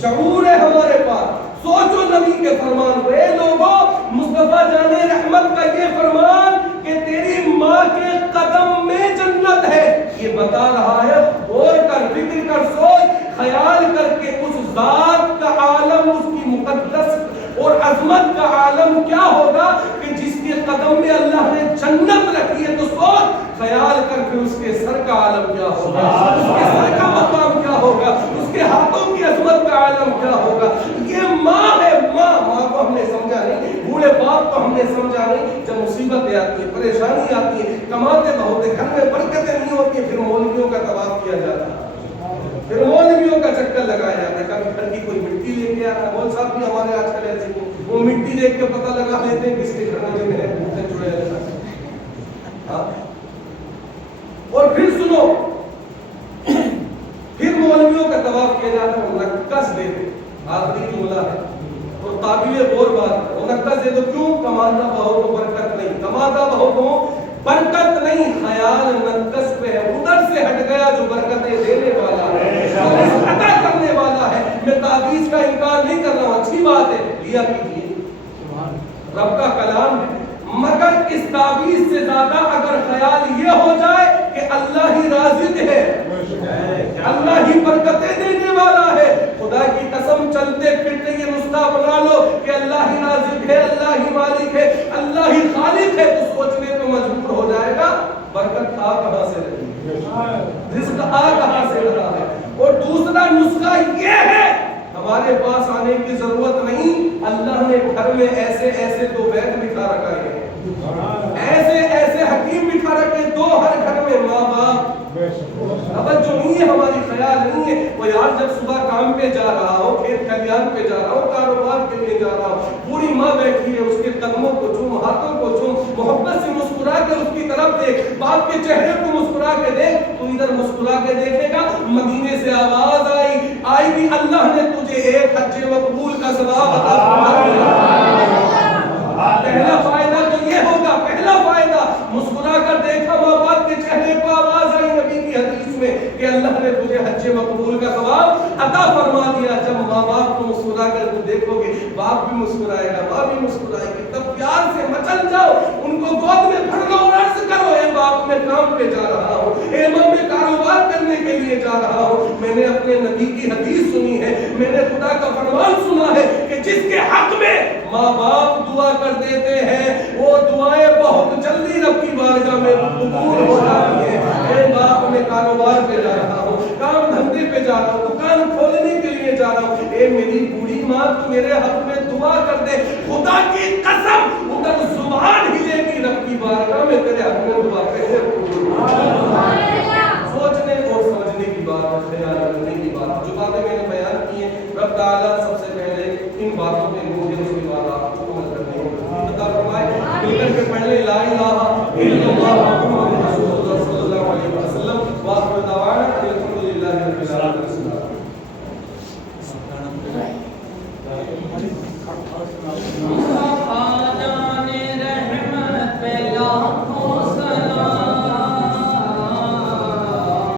شعور ہے ہمارے پاس۔ سوچو نبی کے فرمان کو، اے لوگوں مصطفیٰ جان رحمت کا یہ فرمان کہ تیری ماں کے قدم میں جنت ہے، یہ بتا رہا ہے، غور کر، فکر کر، سوچ، خیال کر کے اس ذات کا عالم، اس کی مقدس اور عظمت کا عالم کیا ہوگا کہ جس کے قدم میں اللہ نے جنت رکھی ہے۔ تو سوچ، خیال کر کے اس کے سر کا عالم کیا ہوگا، اس کے سر کا مقام کیا ہوگا، اس کے ہاتھوں کی عظمت کا عالم کیا ہوگا۔ یہ ماں ہے، ماں کو ہم نے سمجھا نہیں، بوڑھے باپ کو ہم نے سمجھا نہیں۔ جب مصیبتیں آتی ہیں، پریشانی آتی ہے، کماتے بہت ہیں، گھر میں برکتیں نہیں ہوتی ہیں، پھر مولویوں کا طواف کیا جاتا ہے، پھر مولویوں کا چکر لگایا جاتا ہے، کبھی گھر کی کوئی مٹی لے کے آ رہا ہے، مول صاحب بھی ہمارے آج کل ایسے ہیں، وہ مٹی دیکھ کے پتہ لگا لیتے ہیں کس کے گھر میں جو ہے بھوت جڑے ہیں۔ اور پھر سنو، پھر مولویوں کا طواف کیا جاتا ہے، وہ نقص دے دے، آخری جملہ ہے اور قابل غور بات ہے، وہ نقص دے دو، کیوں؟ کماتا بہت ہو برکت نہیں، کماتا بہت ہو برکت نہیں، خیال نقص پہ ہے، ادھر سے ہٹ گیا جو برکتیں دینے والا ہے، عطا کرنے والا ہے۔ میں تعویذ کا انکار نہیں کر رہا ہوں، اچھی بات ہے، لیا کیجیے، رب کا کلام ہے، مگر اس تعویذ سے زیادہ اگر خیال یہ ہو جائے کہ اللہ ہی رازق ہے، اللہ ہی برکتیں دینے والا ہے، خدا کی قسم چلتے پھرتے یہ نسخہ بنا لو کہ اللہ ہی رازق ہے، اللہ ہی مالک ہے، اللہ ہی خالق ہے، تو سوچنے پہ مجبور ہو جائے گا برکت آ کہاں سے رہی ہے، رزق آ کہاں سے رہا ہے۔ اور دوسرا نسخہ یہ ہے، ہمارے پاس آنے کی ضرورت نہیں، اللہ نے گھر میں ایسے ایسے دو بیت بٹھا رکھا ہے، ایسے ایسے حکیم بٹھا رکھے، دو ہر گھر میں، ماں باپ، توجہ نہیں ہے ہماری، خیال نہیں ہے۔ وہ یار جب صبح کام پہ جا رہا ہو، کھیت کھلیان پہ جا رہا ہو، کاروبار کے لیے جا رہا ہو، پوری ماں بیٹھی ہے، اس کے قدموں کو چوم، ہاتھوں کو چوم، محبت سے مسکرا کے اس کی طرف دیکھ، باپ کے چہرے کو مسکرا کے دیکھ، تو ادھر مسکرا کے دیکھے گا، مدینے سے آواز آئی بھی اللہ نے تجھے ایک حج مقبول کا ثواب عطا فرمایا۔ پہلا فائدہ تو یہ ہوگا، پہلا فائدہ مسکرا کر دیکھا ماں باپ کے چہرے کو، آواز آئی نبی کی حدیث میں کہ اللہ نے تجھے حج مقبول کا ثواب عطا فرما دیا۔ جب ماں باپ کو مسکرا کر تو دیکھو گے، باپ بھی مسکرائے گا، ماں بھی مسکرائے گی، تب پیار سے مچل جاؤ، ان کو گود میں بھر لو اور عرض کرو، اے باپ میں کام پہ جا رہا ہوں، اے ماں میں کھولنے کے لیے جا رہا ہوں. میں نے اپنے نبی کی حدیث سنی ہے, میں نے خدا کا فرمان سنا ہے کہ جس کے حق میں ماں باپ دعا کر دیتے ہیں وہ دعائیں بہت جلدی رب کی بارگاہ میں قبول ہو جاتی ہیں. اے باپ, میں کاروبار پہ جا رہا ہوں, کام دھندے پہ جا رہا ہوں, دکان کھولنے کے لیے جا رہا ہوں, اے میری بوڑھی ماں تو میرے حق میں دعا کر دے. خدا کی قسم ادھر زبان ہلے گی رب کی بارگاہ میں تیرے حق میں دعا کیسے قبول ہوگی. سوچنے اور سمجھنے کی بات ہے, خیال رکھنے کی بات. جو باتیں میں نے بیان کی ہیں رب تعالیٰ سب سے پہلے ان باتوں پہ مجھے اس کے بعد آپ کو عمل کرنے کی عطا فرمائے. مل کر کے پڑھ لیں لا الہ الا اللہ محمد رسول اللہ صلی اللہ علیہ وسلم. وآخر دعوانا الحمد للہ رب العالمین.